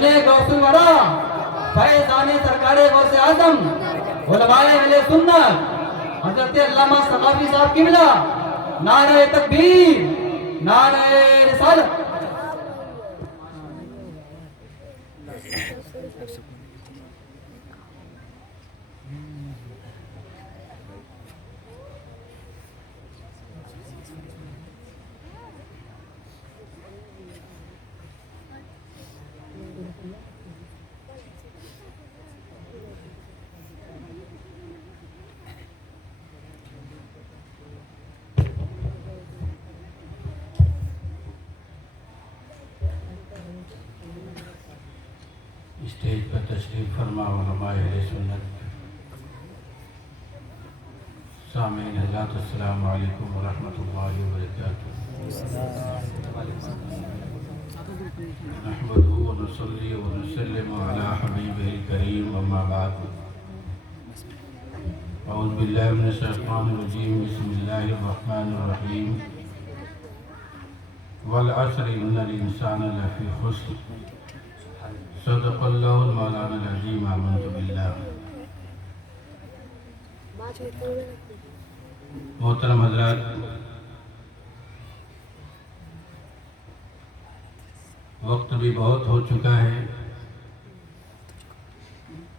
جشن غوث الورا فیضان سرکار غوث اعظم علماء اہل سنت حضرت علامہ ثقافی صاحب قبلہ نعرہ تکبیر نعرہ رسالت. اسٹیج پر تشریف فرما علماء اہل سنت، سامعین حضرات، السلام علیکم ورحمۃ اللہ وبرکاتہ. نحمدہ ونصلی ونسلم علی حبیبہ الکریم، اما بعد. اعوذ باللہ من الشیطان الرجیم، بسم اللہ الرحمن الرحیم. والعصر ان الانسان لفی خسر صدق اللہ المولانا العظیم. آمنت باللہ. محترم حضرات، وقت بھی بہت ہو چکا ہے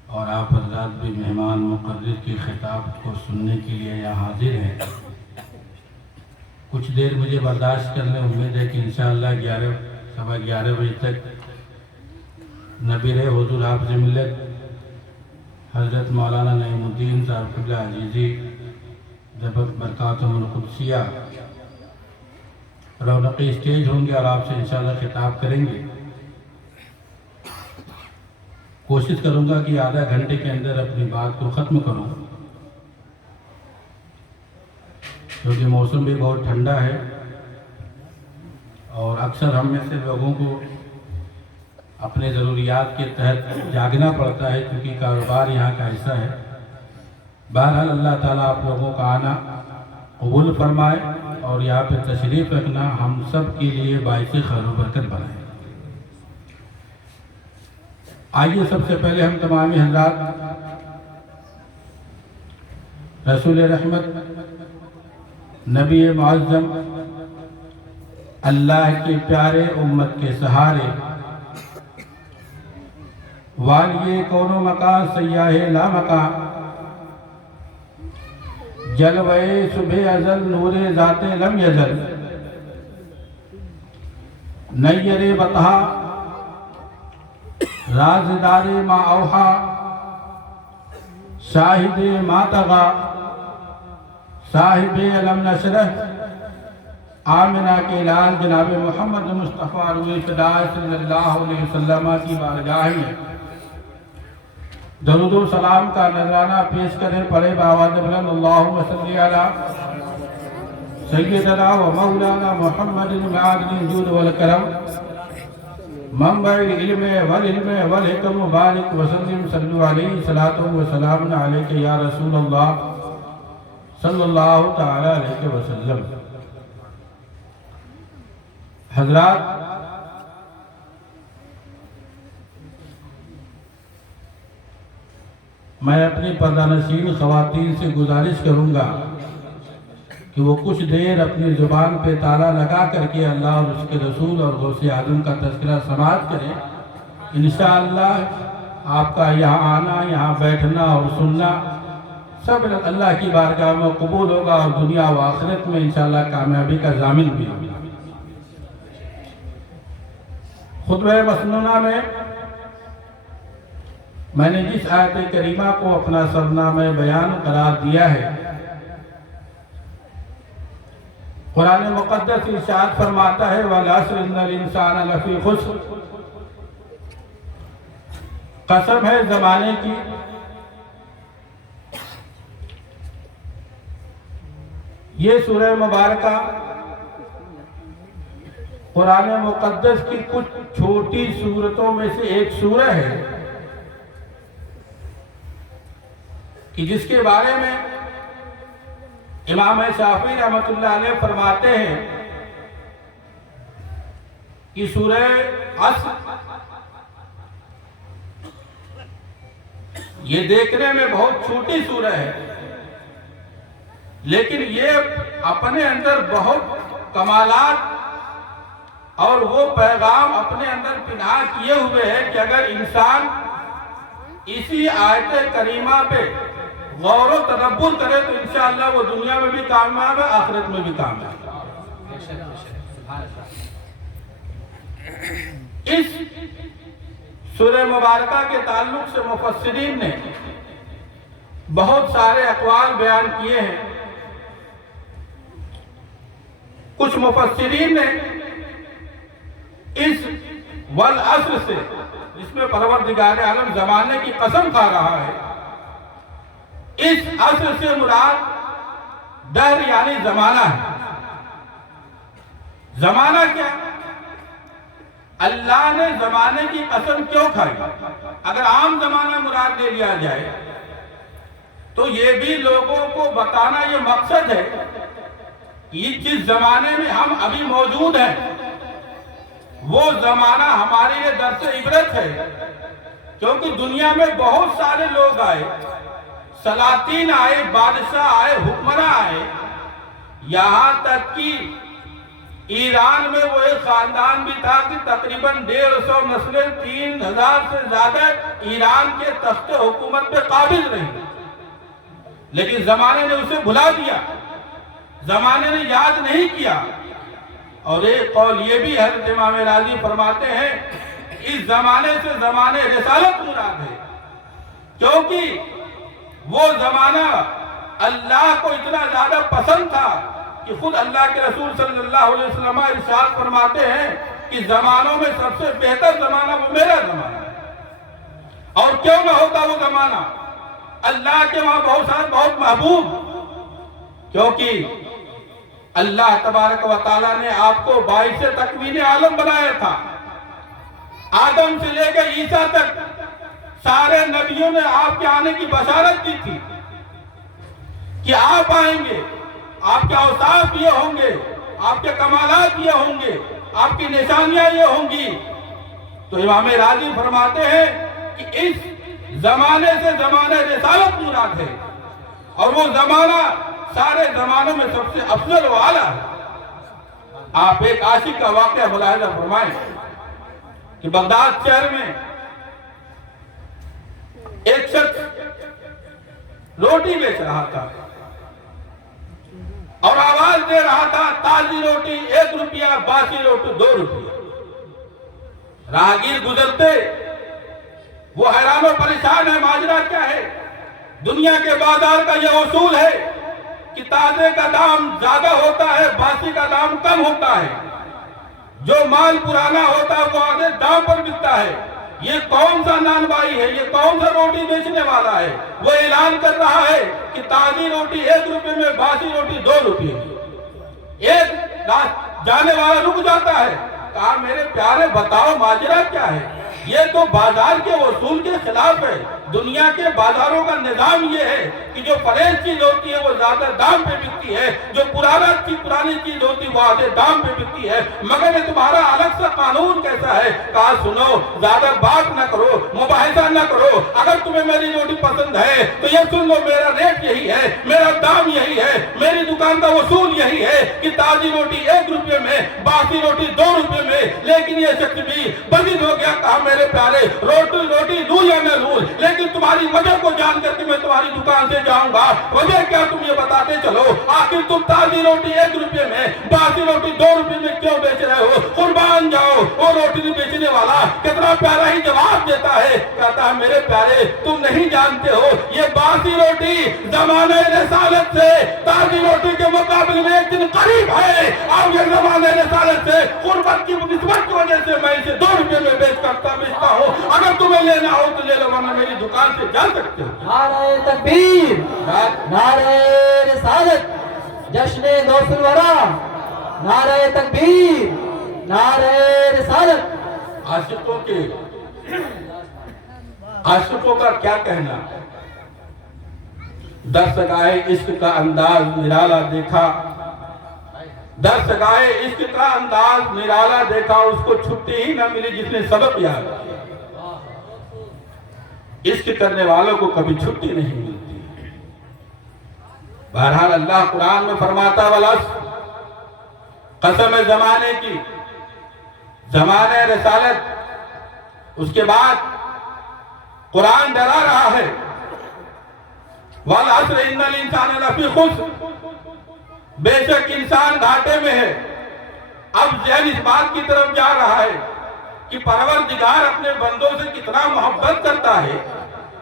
اور آپ حضرات بھی مہمان مقرر کی خطاب کو سننے کے لیے یہاں حاضر ہیں. کچھ دیر مجھے برداشت کر لیں. امید ہے کہ انشاءاللہ 11:15 بجے تک نبیر حضور حافظ ملت حضرت مولانا نعیم الدین صاحب قبلہ عزیزی برکاتہم القدسیہ رونقی اسٹیج ہوں گے اور آپ سے انشاءاللہ خطاب کریں گے. کوشش کروں گا کہ آدھا گھنٹے کے اندر اپنی بات کو ختم کروں، کیونکہ موسم بھی بہت ٹھنڈا ہے اور اکثر ہم میں سے لوگوں کو اپنے ضروریات کے تحت جاگنا پڑتا ہے، کیونکہ کاروبار یہاں کا ایسا ہے. بہرحال اللہ تعالیٰ آپ لوگوں کا آنا قبول فرمائے اور یہاں پہ تشریف رکھنا ہم سب کے لیے باعث خیر و برکت بنائے. آئیے سب سے پہلے ہم تمامی حضرات رسول رحمت، نبی معظم، اللہ کے پیارے، امت کے سہارے، والیے کون و مکان، سیاہ لا مکان، جلوے صبح ازل، نور ذات لم یزل، نیر بطحا، رازدار ما اوحا، شاہد ما تغا، صاحب علم نشرح، آمنہ کے لال جناب محمد مصطفیٰ روح خدا صلی اللہ علیہ وسلم کی بارگاہ میں درود و سلام کا نذرانہ پیش کریں. پڑھے بآواز بلند اللہم صلی علی سیدنا و مولانا محمد معدن الجود والکرم، منبع العلم والعلم والحکم، مبارک وسلم. صلو علیہ صلاۃ و سلام علیک یا رسول اللہ صلی اللہ تعالی علیہ وسلم. حضرات، میں اپنی پردہ نشین خواتین سے گزارش کروں گا کہ وہ کچھ دیر اپنی زبان پہ تالا لگا کر کے اللہ اور اس کے رسول اور غوث اعظم کا تذکرہ سماعت کریں. انشاءاللہ آپ کا یہاں آنا، یہاں بیٹھنا اور سننا سب اللہ کی بارگاہ میں قبول ہوگا اور دنیا و آخرت میں انشاءاللہ کامیابی کا ضامن بھی ہوگا. خطبہ مسنونہ میں نے جس آیت کریمہ کو اپنا سرنامہ بیان قرار دیا ہے، قرآن مقدس ارشاد فرماتا ہے وَالْعَصْرِ إِنَّ الْإِنسَانَ لَفِي خُسْرٍ. قسم ہے زمانے کی، یہ سورہ مبارکہ قرآن مقدس کی کچھ چھوٹی سورتوں میں سے ایک سورہ ہے کہ جس کے بارے میں امام شافعی رحمۃ اللہ علیہ فرماتے ہیں کہ سورہ عصر یہ دیکھنے میں بہت چھوٹی سورہ ہے، لیکن یہ اپنے اندر بہت کمالات اور وہ پیغام اپنے اندر پنہاں کیے ہوئے ہے کہ اگر انسان اسی آیت کریمہ پہ غور و تدبر کرے تو انشاءاللہ وہ دنیا میں بھی کامیاب ہے، آخرت میں بھی کامیاب ہے۔ اس سورہ مبارکہ کے تعلق سے مفسرین نے بہت سارے اقوال بیان کیے ہیں۔ کچھ مفسرین نے اس والعصر سے، جس میں پروردگار عالم زمانے کی قسم کھا رہا ہے، اس عصر سے مراد دہر یعنی زمانہ ہے۔ زمانہ کیا؟ اللہ نے زمانے کی قسم کیوں کھائی؟ اگر عام زمانہ مراد لے لیا جائے تو یہ بھی لوگوں کو بتانا یہ مقصد ہے کہ جس زمانے میں ہم ابھی موجود ہیں وہ زمانہ ہمارے لیے درس عبرت ہے، کیونکہ دنیا میں بہت سارے لوگ آئے، سلاطین آئے، بادشاہ آئے، حکمراں آئے، یہاں تک کہ ایران میں وہ ایک خاندان بھی تھا کہ تقریباً 150 نسلیں 3000 سے زیادہ ایران کے تخت حکومت پہ قابل رہی، لیکن زمانے نے اسے بھلا دیا، زمانے نے یاد نہیں کیا۔ اور ایک قول یہ بھی حضرت امام راضی فرماتے ہیں اس زمانے سے زمانے رسالت مراد ہے، کیونکہ وہ زمانہ اللہ کو اتنا زیادہ پسند تھا کہ خود اللہ کے رسول صلی اللہ علیہ وسلم ارشاد فرماتے ہیں کہ زمانوں میں سب سے بہتر زمانہ وہ میرا زمانہ ہے۔ اور کیوں نہ ہوتا وہ زمانہ؟ اللہ کے وہاں بہت محبوب، کیونکہ اللہ تبارک و تعالیٰ نے آپ کو باعث تکوین عالم بنایا تھا۔ آدم سے لے کر عیسیٰ تک سارے نبیوں نے آپ کے آنے کی بشارت دی تھی کہ آپ آئیں گے، آپ کے اوصاف یہ ہوں گے، آپ کے کمالات یہ ہوں گے، آپ کی نشانیاں یہ ہوں گی۔ تو امام راضی فرماتے ہیں کہ اس زمانے سے زمانہ رسالت مراد ہے، اور وہ زمانہ سارے زمانوں میں سب سے افضل و اعلیٰ ہے۔ آپ ایک عاشق کا واقعہ ملاحظہ فرمائیں کہ بغداد شہر میں ایک شخص روٹی بیچ رہا تھا اور آواز دے رہا تھا تازی روٹی 1 روپیہ، باسی روٹی 2 روپیہ۔ راہگیر گزرتے، وہ حیران و پریشان ہے، ماجرا کیا ہے؟ دنیا کے بازار کا یہ اصول ہے کہ تازے کا دام زیادہ ہوتا ہے، باسی کا دام کم ہوتا ہے۔ جو مال پرانا ہوتا ہے وہ آدھے دام پر بکتا ہے۔ یہ کون سا نان بائی ہے؟ یہ کون سا روٹی بیچنے والا ہے؟ وہ اعلان کر رہا ہے کہ تازی روٹی 1 روپے میں، باسی روٹی 2 روپے میں۔ ایک جانے والا رک جاتا ہے، کہا میرے پیارے بتاؤ ماجرا کیا ہے؟ یہ تو بازار کے اصول کے خلاف ہے۔ دنیا کے بازاروں کا نظام یہ ہے کہ جو فریش چیز ہوتی ہے وہ زیادہ دام پہ بکتی ہے، جو پرانی چیز ہوتی ہے وہ آدھے دام پہ بکتی ہے۔ مگر یہ تمہارا الگ سا قانون کیسا ہے؟ کہا سنو، زیادہ بات نہ کرو، مباحثہ نہ کرو، اگر تمہیں میری روٹی پسند ہے تو یہ سن لو، میرا ریٹ یہی ہے، میرا دام یہی ہے، میری دکان کا اصول یہی ہے کہ تازی روٹی 1 روپے میں، باسی روٹی 2 روپے میں۔ لیکن یہ شخص بھی بزد ہو گیا، کہا میرے پیارے روٹی دوں یا نہ لوں، لیکن تمہاری وجہ کو جان کر کے میں تمہاری دکان سے جاؤں گا۔ وجہ کیا تم یہ بتاتے چلو، آخر تم تازی روٹی 1 روپے میں، باسی روٹی 2 روپے میں کیوں بیچ رہے ہو؟ قربان جاؤ، وہ روٹی بیچنے والا کتنا پیارا ہی جواب دیتا ہے، کہتا ہے میرے پیارے تم نہیں جانتے ہو، یہ باسی روٹی زمانہ رسالت سے تازی روٹی کے مقابلے میں 1 دن قریب ہے، اور یہ زمانہ رسالت سے قربت کی نسبت کی وجہ سے میں اسے 2 روپے میں بیچتا ہوں۔ اگر تمہیں لینا ہو تو لے لو، ورنہ میری دکان سے جا سکتے ہو۔ نعرہ تکبیر، نعرہ رسالت، جشن غوث الورا، نعرہ تکبیر، نعرہ رسالت۔ عاشقوں کا کیا کہنا؟ درس گاہ عشق کا انداز نرالا دیکھا، درس گاہ عشق کا انداز نرالا دیکھا، اس کو چھٹی ہی نہ ملی جس نے سبق یاد کیا۔ عشق کرنے والوں کو کبھی چھٹی نہیں ملتی۔ بہرحال اللہ قرآن میں فرماتا والعصر، قسم ہے زمانے کی، زمانے رسالت، اس کے بعد قرآن ڈرا رہا ہے والعصر ان الانسان لفی خسر، بے شک انسان گھاٹے میں ہے۔ اب ذہن اس بات کی طرف جا رہا ہے کہ پروردگار اپنے بندوں سے کتنا محبت کرتا ہے،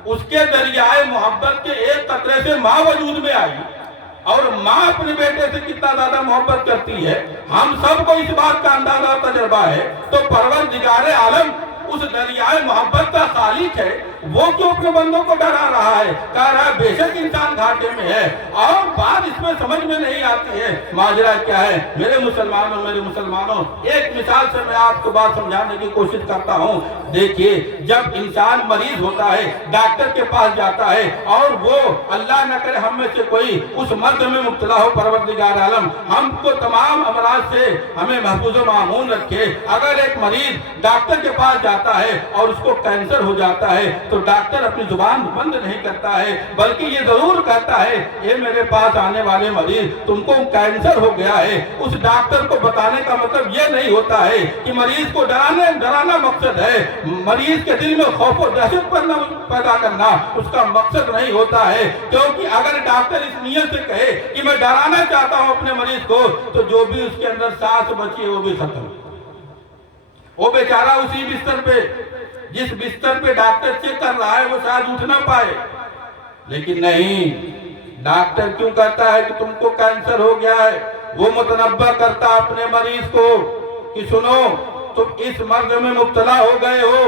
اس کے دریائے محبت کے ایک قطرے سے ماں وجود میں آئی، اور ماں اپنے بیٹے سے کتنا زیادہ محبت کرتی ہے ہم سب کو اس بات کا اندازہ اور تجربہ ہے۔ تو پروردگار عالم اس دریائے محبت کا خالق ہے، وہ کیوں اپنے بندوں کو ڈرا رہا ہے، کہہ رہا ہے بے شک انسان گھاٹے میں ہے۔ اور بات اس میں سمجھ میں نہیں آتی ہے ماجرا کیا ہے۔ میرے مسلمانوں ایک مثال سے میں آپ کو بات سمجھانے کی کوشش کرتا ہوں۔ دیکھیے، جب انسان مریض ہوتا ہے، ڈاکٹر کے پاس جاتا ہے، اور وہ اللہ نہ کرے ہم میں سے کوئی اس مرض میں مبتلا ہو، پروردگار عالم ہم کو تمام امراض سے ہمیں محفوظ و معمون رکھے۔ اگر ایک مریض ڈاکٹر کے پاس جاتا ہے اور اس کو کینسر ہو جاتا ہے تو ڈاکٹر اپنی زبان بند نہیں کرتا ہے، بلکہ یہ ضرور کہتا ہے اے میرے پاس آنے والے مریض تم کو کینسر ہو گیا ہے۔ اس ڈاکٹر کو بتانے کا مطلب یہ نہیں ہوتا ہے کہ مریض کو ڈرانا مقصد ہے، مریض کے دل میں خوف و دہشت پیدا کرنا اس کا مقصد نہیں ہوتا ہے، کیونکہ اگر ڈاکٹر اس نیت سے کہے کہ میں ڈرانا چاہتا ہوں اپنے مریض کو، تو جو بھی اس کے اندر سانس بچی ہے وہ بھی ختم، وہ بیچارہ اسی بستر پہ، جس بستر پہ ڈاکٹر چیک کر رہا ہے، وہ شاید اٹھ نہ پائے۔ لیکن نہیں، ڈاکٹر کیوں کہتا ہے کہ تم کو کینسر ہو گیا ہے؟ وہ متنبہ کرتا اپنے مریض کو کہ سنو تم اس مرض میں مبتلا ہو گئے ہو۔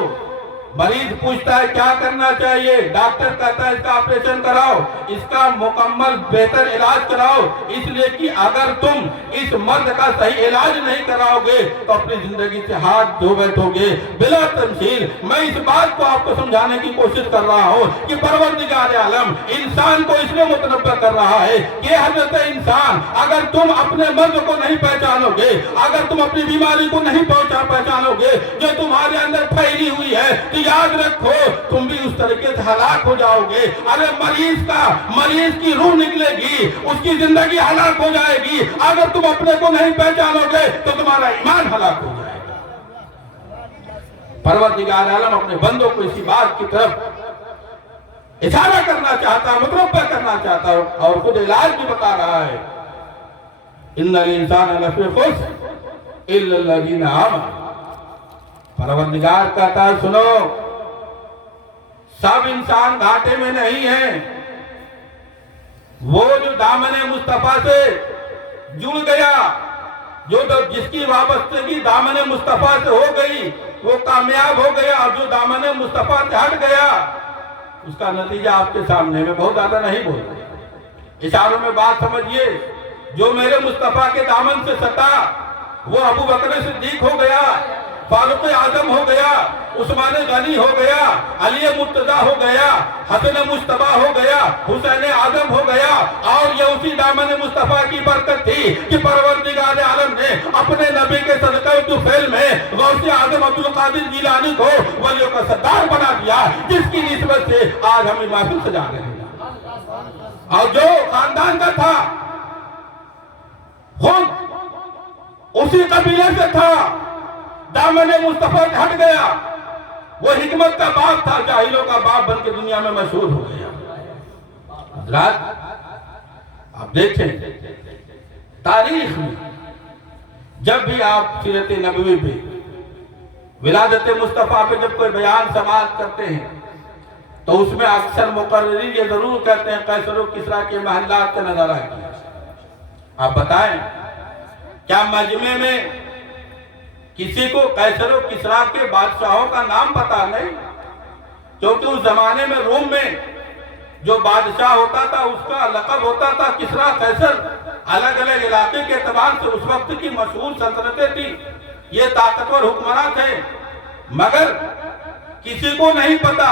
مریض پوچھتا ہے کیا کرنا چاہیے؟ ڈاکٹر کہتا ہے اس کا آپریشن کراؤ، اس کا مکمل بہتر علاج کراؤ، اس لیے کہ اگر تم اس مرض کا صحیح علاج نہیں کراؤ گے تو اپنی زندگی سے ہاتھ دھو بیٹھو گے۔ بلا تمثیل میں اس بات کو آپ کو سمجھانے کی کوشش کر رہا ہوں کہ پروردگار عالم انسان کو اس میں متنبہ کر رہا ہے کہ حضرت انسان، اگر تم اپنے مرض کو نہیں پہچانو گے، اگر تم اپنی بیماری کو نہیں پہچانو گے جو تمہارے اندر پھیلی ہوئی ہے، تو یاد رکھو تم بھی اس طریقے سے ہلاک ہو جاؤ گے۔ ارے مریض کی روح نکلے گی، اس کی زندگی ہلاک ہو جائے گی۔ اگر تم اپنے کو نہیں پہچانو گے تو تمہارا ایمان ہلاک ہو جائے گا۔ پروردگار عالم اپنے بندوں کو اسی بات کی طرف اشارہ کرنا چاہتا ہے، متنبہ کرنا چاہتا ہے، اور خود علاج بھی بتا رہا ہے ان الانسان لفی خسر الا الذین آمنوا۔ پروردگار کہتا ہے سنو، سب انسان گھاٹے میں نہیں ہیں۔ وہ جو دامن مصطفیٰ سے جڑ گیا، جس کی وابستگی دامن مصطفیٰ سے ہو گئی وہ کامیاب ہو گیا، اور جو دامن مصطفیٰ سے ہٹ گیا اس کا نتیجہ آپ کے سامنے میں بہت زیادہ نہیں بول رہے، اشاروں میں بات سمجھیے۔ جو میرے مصطفیٰ کے دامن سے سٹا وہ ابو بکر صدیق ہو گیا، فاروق اعظم ہو گیا، عثمان غنی ہو گیا، علی مرتضی ہو گیا، حسن مجتبی ہو گیا، حسین اعظم ہو گیا۔ اور یہ اسی دامن مصطفیٰ کی برکت تھی کہ پروردگار عالم نے اپنے نبی کے صدقہ طفیل میں غوث اعظم عبد القادر جیلانی کو ولیوں کا سردار بنا دیا، جس کی نسبت سے آج ہم محفل سجا رہے ہیں۔ اور جو خاندان کا تھا، خود اسی قبیلے سے تھا، دامن مصطفیٰ ہٹ گیا، وہ حکمت کا باپ تھا، جاہلوں کا باپ بن کے دنیا میں مشہور ہو گیا۔ حضرات آپ دیکھیں تاریخ میں جب بھی آپ سیرت نبوی پہ، ولادت مصطفیٰ پہ جب کوئی بیان سماعت کرتے ہیں تو اس میں اکثر مقررین یہ ضرور کہتے ہیں قیصر و کسریٰ کے محلات کا نظارہ کیا۔ آپ بتائیں کیا مجمع میں کسی کو قیصر و کسریٰ کے بادشاہوں کا نام پتا نہیں؟ کیونکہ اس زمانے میں روم میں جو بادشاہ ہوتا تھا اس کا لقب ہوتا تھا کسریٰ، قیصر۔ الگ الگ علاقے کے اعتبار سے اس وقت کی مشہور سلطنتیں تھیں، یہ طاقتور حکمراں تھے، مگر کسی کو نہیں پتا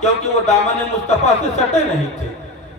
کیونکہ وہ دامن مصطفیٰ سے سٹے نہیں تھے۔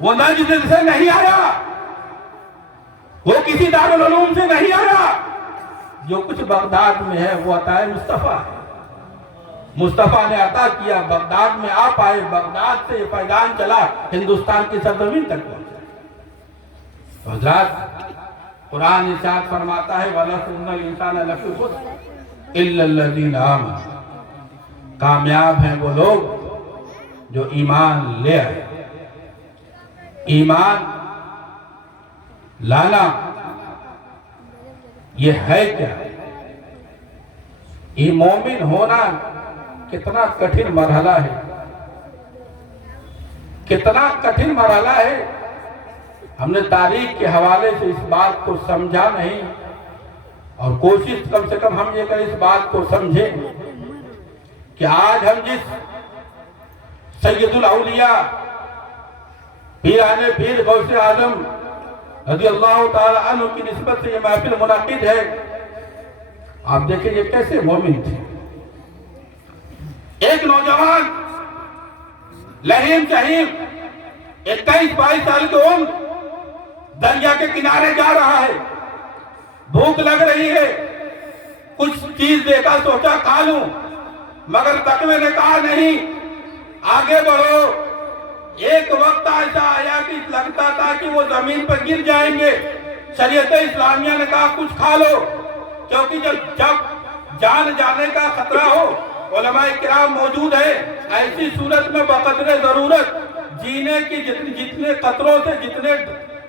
وہ نجد سے نہیں آیا، وہ کسی دارالعلوم سے نہیں آیا، جو کچھ بغداد میں ہے وہ عطائے مصطفیٰ ہے۔ مصطفیٰ نے عطا کیا، بغداد میں آ پائے، بغداد سے یہ پیغام چلا ہندوستان کی سرزمین تک پہنچا۔ حضرات قرآن ارشاد فرماتا ہے وَلَكُنَّ الْإِنسَانَ لَفِي خُسْرٍ إِلَّا الَّذِينَ آمَنُوا، کامیاب ہیں وہ لوگ جو ایمان لے آئے۔ ایمان لانا یہ ہے کیا؟ یہ مومن ہونا کتنا کٹھن مرحلہ ہے، کتنا کٹھن مرحلہ ہے۔ ہم نے تاریخ کے حوالے سے اس بات کو سمجھا نہیں، اور کوشش کم سے کم ہم یہ کریں اس بات کو سمجھیں کہ آج ہم جس سید الاولیاء پیران پیر غوث اعظم رضی اللہ تعالی عنہ کی نسبت سے یہ محفل منعقد ہے، آپ دیکھیں یہ کیسے مومن تھے۔ ایک نوجوان لہیم شہیم 21-22 سال کی عمر دریا کے کنارے جا رہا ہے، بھوک لگ رہی ہے، کچھ چیز دیکھا سوچا کھا لوں، مگر تقوی نے کہا نہیں، آگے بڑھو۔ ایک وقت ایسا آیا کہ لگتا تھا کہ وہ زمین پر گر جائیں گے، شریعت اسلامیہ نے کہا کچھ کھا لو، کیونکہ جب جان جانے کا خطرہ ہو، علماء کرام موجود ہے، ایسی صورت میں بقدر ضرورت جینے کی جتنے قطروں سے جتنے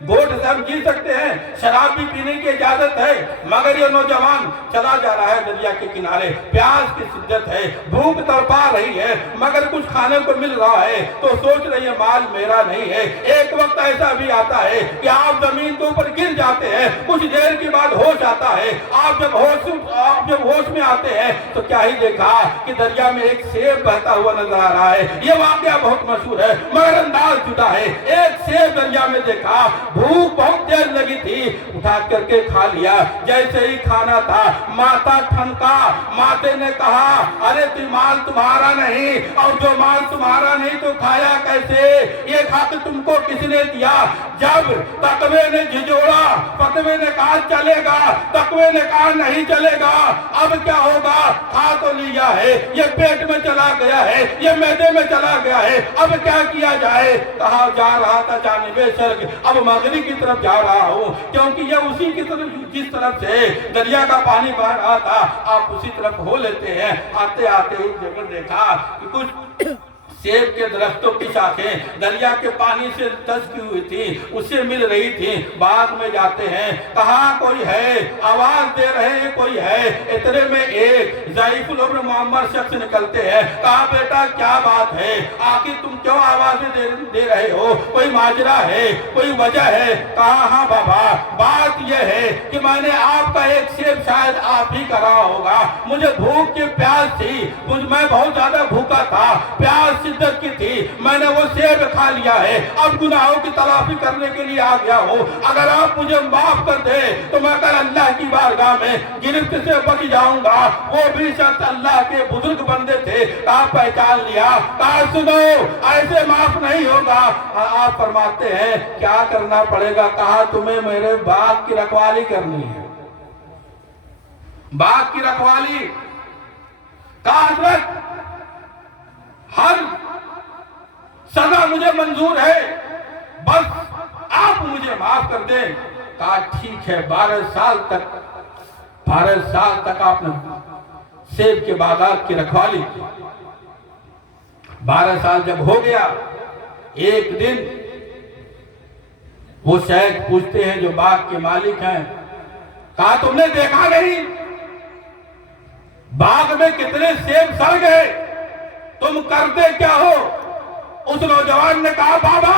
گھونٹ سے ہم جی سکتے ہیں، شراب بھی پینے کی اجازت ہے، مگر یہ نوجوان چلا جا رہا ہے دریا کے کنارے، پیاس کی شدت ہے، بھوک تڑپا رہی ہے، مگر کچھ کھانے کو مل رہا ہے تو سوچ رہی ہے مال میرا نہیں ہے۔ ایک وقت ایسا بھی آتا ہے کہ آپ زمین کے اوپر گر جاتے ہیں، کچھ دیر کے بعد ہوش آتا ہے، آپ جب ہوش میں آتے ہیں تو کیا ہی دیکھا کہ دریا میں ایک سیب بہتا ہوا نظر آ رہا ہے۔ یہ واقعہ بہت مشہور ہے مگر انداز جدا ہے۔ ایک سیب دریا میں دیکھا، بھوک بہت دیر لگی تھی، اٹھا کر کے کھا لیا۔ جیسے ہی کھانا تھا ماتا ٹھنکا، ماتے نے کہا ارے مال تمہارا نہیں، اور جو مال تمہارا نہیں تو کھایا کیسے؟ یہ حق تم کو کس نے دیا؟ جب تقوی نے جھجوڑا، فتوی نے کہا چلے گا، تقوی نے کہا نہیں چلے گا، اب کیا ہوگا؟ کھا تو لیا ہے، یہ پیٹ میں چلا گیا ہے، یہ معدے میں چلا گیا ہے، اب کیا کیا جائے؟ کہا جا رہا تھا جانب شرق، اب مغرب کی طرف جا رہا ہوں، کیونکہ یہ اسی کی طرف جس طرف سے دریا کا پانی بہہ رہا تھا آپ اسی طرف ہو لیتے ہیں۔ آتے آتے ایک جگہ دیکھا کہ کچھ سیب کے درختوں کی شاخیں دریا کے پانی سے دستی ہوئی تھی، اسے مل رہی تھی۔ بعد میں جاتے ہیں، کہاں کوئی ہے؟ آواز دے رہے ہیں کوئی ہے؟ اتنے میں ایک ضعیف العمر معمر شخص نکلتے ہیں۔ کہا بیٹا کیا بات ہے؟ آخر تم کیوں آوازیں دے رہے ہو؟ کوئی ماجرا ہے؟ کوئی وجہ ہے؟ کہا ہاں بابا، بات یہ ہے کہ میں نے آپ کا ایک سیب شاید آپ ہی کرا ہوگا، مجھے بھوک کی پیاس تھی، میں بہت زیادہ بھوکا تھا، پیاس شدت کی تھی، میں نے وہ سیب کھا لیا ہے، اب گناہوں کی تلافی کرنے کے لیے آ گیا ہوں، اگر آپ مجھے معاف کر دے تو میں کل اللہ کی بارگاہ میں گرفت سے بچ جاؤں گا۔ وہ بھی شخص اللہ کے بزرگ بندے تھے، آپ پہچان لیا، کہا سنو ایسے معاف نہیں ہوگا۔ آپ فرماتے ہیں کیا کرنا پڑے گا؟ کہا تمہیں میرے باغ کی رکھوالی کرنی ہے، باغ کی رکھوالی۔ کہا حضرت ہر سزا مجھے منظور ہے، بس آپ مجھے معاف کر دیں۔ کہا ٹھیک ہے، 12 سال تک آپ نے سیب کے باغات کی رکھوالی کی۔ 12 سال جب ہو گیا، ایک دن وہ شیخ پوچھتے ہیں جو باغ کے مالک ہیں، کہا تم نے دیکھا نہیں باغ میں کتنے سیب سڑ گئے، تم کرتے کیا ہو؟ اس نوجوان نے کہا بابا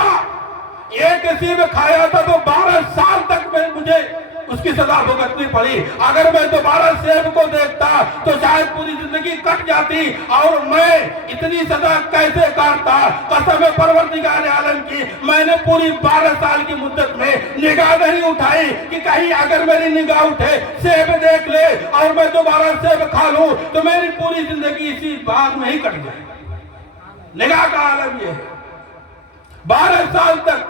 ایک سیب کھایا تھا تو 12 سال تک مجھے اس کی سزا بھگتنی پڑی، اگر میں دوبارہ سیب کو دیکھتا تو شاید پوری زندگی کٹ جاتی، اور میں اتنی سزا کیسے کاٹتا؟ قسم پروردگار عالم کی، میں نے پوری 12 سال کی مدت میں نگاہ نہیں اٹھائی کہ کہیں اگر میری نگاہ اٹھے سیب دیکھ لے اور میں دوبارہ سیب کھا لوں تو میری پوری زندگی اسی باغ میں ہی کٹ جائے۔ نگاہ کا عالم یہ ہے۔ 12 سال تک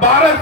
12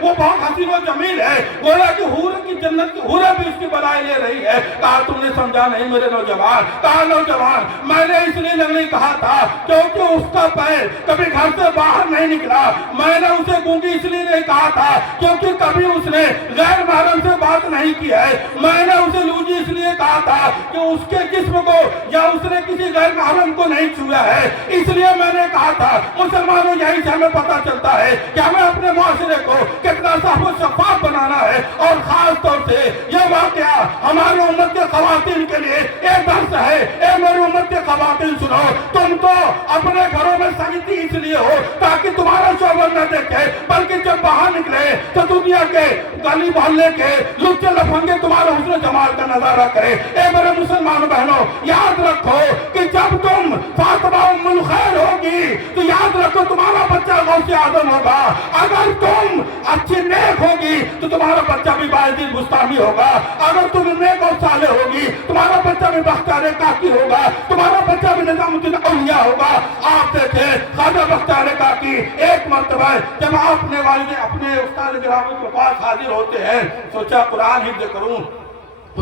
وہ بہت حسین و جمیل ہے, گویا کہ حور کی جنت کی حوریں بھی اس کی بڑائی لے رہی ہے. کہا تم نے سمجھا نہیں میرے نوجوان. کہا نوجوان میں نے اس لیے نہیں کہا تھا کیونکہ اس کا پیر کبھی گھر سے باہر نہیں نکلا. میں نے اسے گونگی اس لیے نہیں کہا تھا کیونکہ کبھی اس نے غیر محرم سے بات نہیں کی ہے. میں نے اسے لوجی اس لیے کہا تھا کہ اس کے جسم کو یا اس نے کسی غیر محرم کو نہیں چھویا ہے. اس لیے میں نے کہا تھا مسلمانوں یہی سے ہمیں پتا چلتا ہے کہ ہمیں اپنے معاشرے کو کتنا صاف و شفاف بنانا ہے. اور خاص طور سے یہ واقعہ ہماری امت کے خواتین کے لیے ایک درس ہے. اے میری امت کے خواتین سنو, تم تو اپنے گھروں میں سنگتی اس لیے ہو تاکہ تمہارا شوہر نہ دیکھے, بلکہ جب باہر نکلے تو دنیا کے گلی محلے کے لچے لفنگے تمہارے حسن جمال کا نظارہ کرے. اے میرے مسلمان بہنوں یاد رکھو کہ جب تم فاطمہ ام الخیر ہوگی تو یاد رکھو تمہارا بچہ غوث اعظم ہوگا. اگر تم اچھی نیک ہوگی تو تمہارا بچہ بھی باعزید مستعمی ہوگا. اگر تم نیک اور صالح ہوگی تمہارا بچہ بھی بختیار کاکی ہوگا, تمہارا بچہ بھی نظام الدین اولیاء ہوگا. آپ دیکھیں خواجہ بختیار کاکی ایک مرتبہ جب اپنے والد اپنے استاد گرامی کے پاس حاضر ہوتے ہیں, سوچا قرآن حفظ کروں.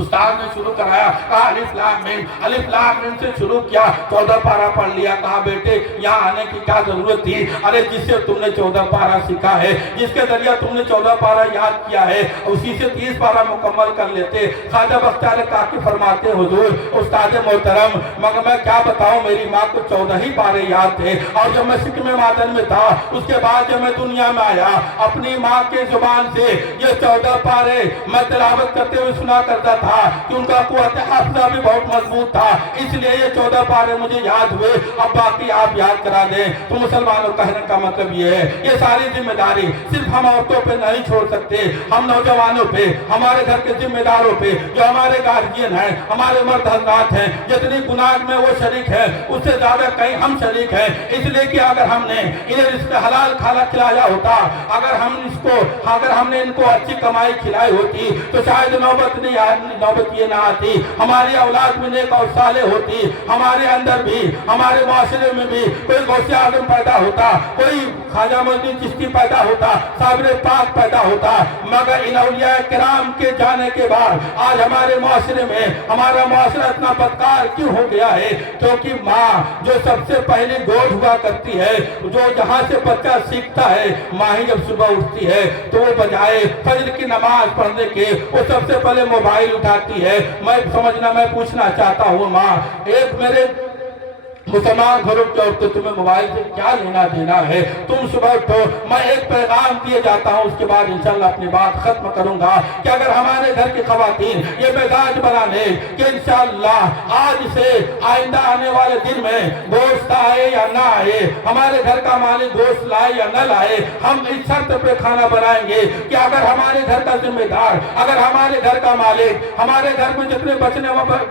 استاد نے شروع کرایا, کہا الف لام میم, الف لام میم سے شروع کیا, 14 پارہ پڑھ لیا. کہا بیٹے یہاں آنے کی کیا ضرورت تھی؟ ارے جس سے تم نے 14 پارہ سیکھا ہے, جس کے ذریعہ تم نے 14 پارہ یاد کیا ہے, اسی سے 30 پارہ مکمل کر لیتے. خواجہ بختیار کاکی فرماتے حضور استاد محترم مگر میں کیا بتاؤں, میری ماں کو 14 ہی پارے یاد تھے. اور جب میں سکم معدن میں تھا اس کے بعد جب میں دنیا میں آیا اپنی ماں کے زبان سے یہ 14 پارے میں تلاوت کرتے ہوئے سنا کرتا تھا کہ ان کا قوت حافظہ بھی بہت مضبوط تھا, اس لیے یہ 14 پارے مجھے یاد ہوئے. اب باقی آپ یاد کرا دیں. تو مسلمانوں کہنے کا مطلب یہ ہے یہ ساری ذمہ داری صرف ہم عورتوں پہ نہیں چھوڑ سکتے, ہم نوجوانوں پہ, ہمارے گھر کے ذمہ داروں پہ, جو ہمارے گارجین ہیں, ہمارے مرد حضرات ہیں, جتنی گناہ میں وہ شریک ہے اس سے زیادہ کہیں ہم شریک ہیں. اس لیے کہ اگر ہم نے انہیں رزق حلال کھانا کھلایا ہوتا, اگر ہم نے ان کو اچھی کمائی کھلائی ہوتی تو شاید نوبت یہ نہ آتی, ہماری اولاد میں نیک اور صالح ہوتی, ہمارے اندر بھی ہمارے معاشرے میں بھی کوئی غوث اعظم پیدا ہوتا, کوئی خواجہ معین الدین چشتی پیدا ہوتا, صابر پاک پیدا ہوتا. مگر ان اولیاء کرام کے جانے کے بعد آج ہمارے معاشرے میں ہمارا معاشرہ اتنا بدکار کیوں ہو گیا ہے؟ کیونکہ ماں جو سب سے پہلے گود ہوا کرتی ہے, جو جہاں سے بچہ سیکھتا ہے, ماں ہی جب صبح اٹھتی ہے تو وہ بجائے فجر کی نماز پڑھنے کے وہ سب سے پہلے موبائل اٹھاتی ہے. میں پوچھنا چاہتا ہوں ماں, ایک میرے مسلمان گھروں کی عورتیں تمہیں موبائل سے کیا لینا دینا ہے؟ تم صبح اٹھو, میں ایک پیغام دیے جاتا ہوں, اس کے بعد انشاءاللہ اپنی بات ختم کروں گا کہ اگر ہمارے گھر کی خواتین یہ مزاج بنا لے کہ انشاءاللہ آج سے آئندہ آنے والے دن میں گوشت آئے یا نہ آئے, ہمارے گھر کا مالک گوشت لائے یا نہ لائے, ہم اس شرط پہ کھانا بنائیں گے کہ اگر ہمارے گھر کا ذمہ دار, اگر ہمارے گھر کا مالک, ہمارے گھر میں جتنے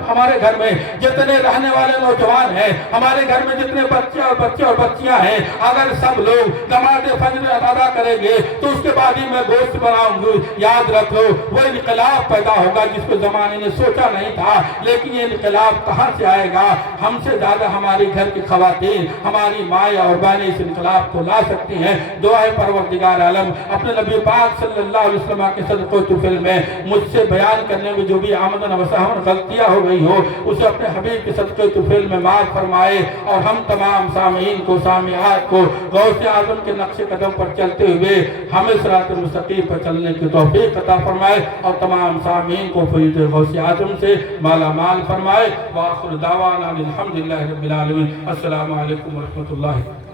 ہمارے گھر میں جتنے رہنے والے نوجوان ہیں, ہمارے گھر میں جتنے بچے اور بچیاں ہیں, اگر سب لوگ نماز فجر ادا کریں گے تو اس کے بعد ہی میں گوشت بناؤں گی. یاد رکھو وہ انقلاب پیدا ہوگا جس کو زمانے نے سوچا نہیں تھا, لیکن یہ انقلاب کہاں سے آئے گا؟ ہم سے زیادہ ہماری گھر کی خواتین, ہماری مائیں اور بہنیں اس انقلاب کو لا سکتی ہیں. دعا ہے پروردگار عالم اپنے نبی پاک صلی اللہ علیہ وسلم کے صدقہ و طفل میں مجھ سے بیان کرنے میں جو بھی آمدن و سہون غلطیاں ہو گئی ہو اسے اپنے حبیب کے صدقہ و طفل میں معاف فرمائے, اور ہم تمام سامعین کو, سامعات کو غوث اعظم کے نقش قدم پر چلتے ہوئے ہمیں صراط المستقیم پر چلنے کی توفیق عطا فرمائے, اور تمام سامعین کو فیض غوث اعظم سے مالا مال فرمائے. وآخر دعوانا الحمدللہ رب العالمین. السلام علیکم ورحمۃ اللہ.